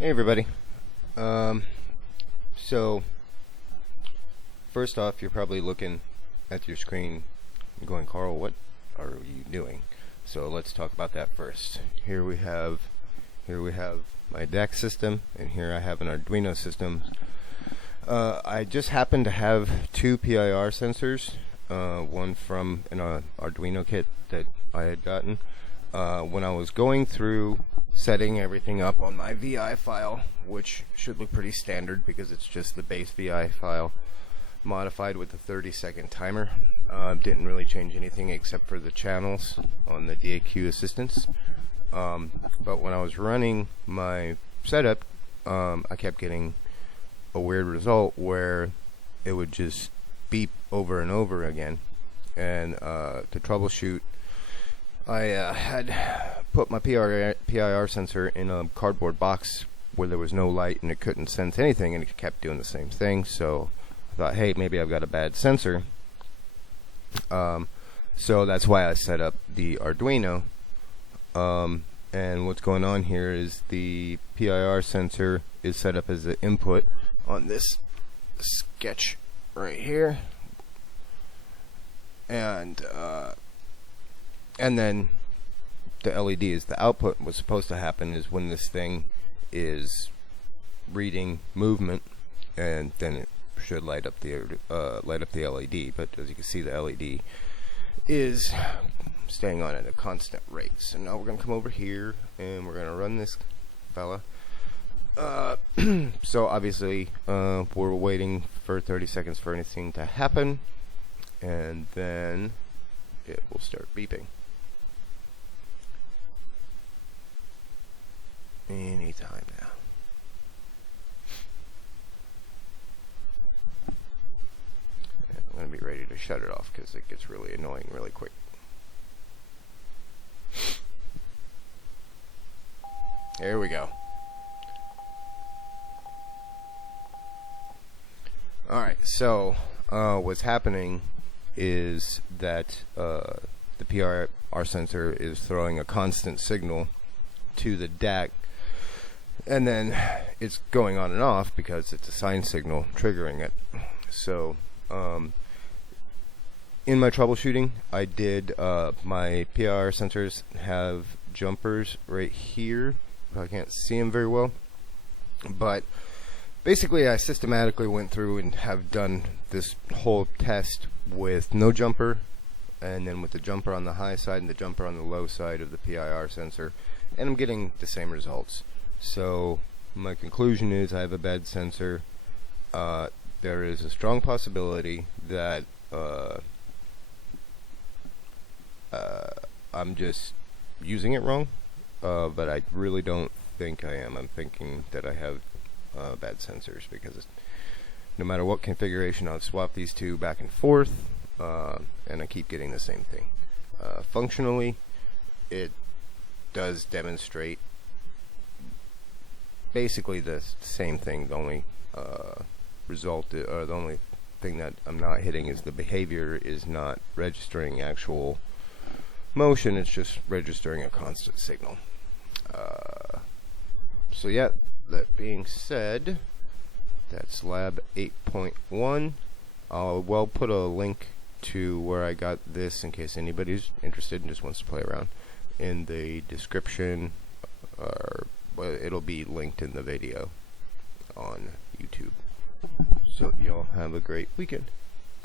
Hey everybody. So first off, you're probably looking at your screen and going, Carl, what are you doing? So let's talk about that first. Here we have my DAC system, and here I have an Arduino system. I just happen to have two PIR sensors, one from an Arduino kit that I had gotten. When I was going through setting everything up on my VI file, which should look pretty standard because it's just the base VI file modified with a 30-second timer. Didn't really change anything except for the channels on the DAQ assistance. But when I was running my setup, I kept getting a weird result where it would just beep over and over again. And to troubleshoot, I had put my PIR sensor in a cardboard box where there was no light and it couldn't sense anything, and it kept doing the same thing. So I thought, hey, maybe I've got a bad sensor. So that's why I set up the Arduino. And what's going on here is the PIR sensor is set up as the input on this sketch right here, and then the LED is the output. What's supposed to happen is when this thing is reading movement, and then it should light up the LED. But as you can see, the LED is staying on at a constant rate. So now we're going to come over here and we're going to run this fella. So obviously we're waiting for 30 seconds for anything to happen, and then it will start beeping anytime now. I'm going to be ready to shut it off because it gets really annoying really quick. There we go. Alright, so what's happening is that the PIR sensor is throwing a constant signal to the DAC, and then it's going on and off because it's a sine signal triggering it. So in my troubleshooting, I did my PIR sensors have jumpers right here. I can't see them very well, but basically I systematically went through and have done this whole test with no jumper, and then with the jumper on the high side and the jumper on the low side of the PIR sensor, and I'm getting the same results. So my conclusion is I have a bad sensor. There is a strong possibility that I'm just using it wrong, but I really don't think I am. I'm thinking that I have bad sensors, because no matter what configuration, I'll swap these two back and forth, and I keep getting the same thing. Functionally, it does demonstrate basically the same thing. The only the only thing that I'm not hitting is the behavior is not registering actual motion, it's just registering a constant signal. So yeah, that being said, that's lab 8.1. I'll put a link to where I got this in case anybody's interested and just wants to play around in the description, or it'll be linked in the video on YouTube. So y'all have a great weekend.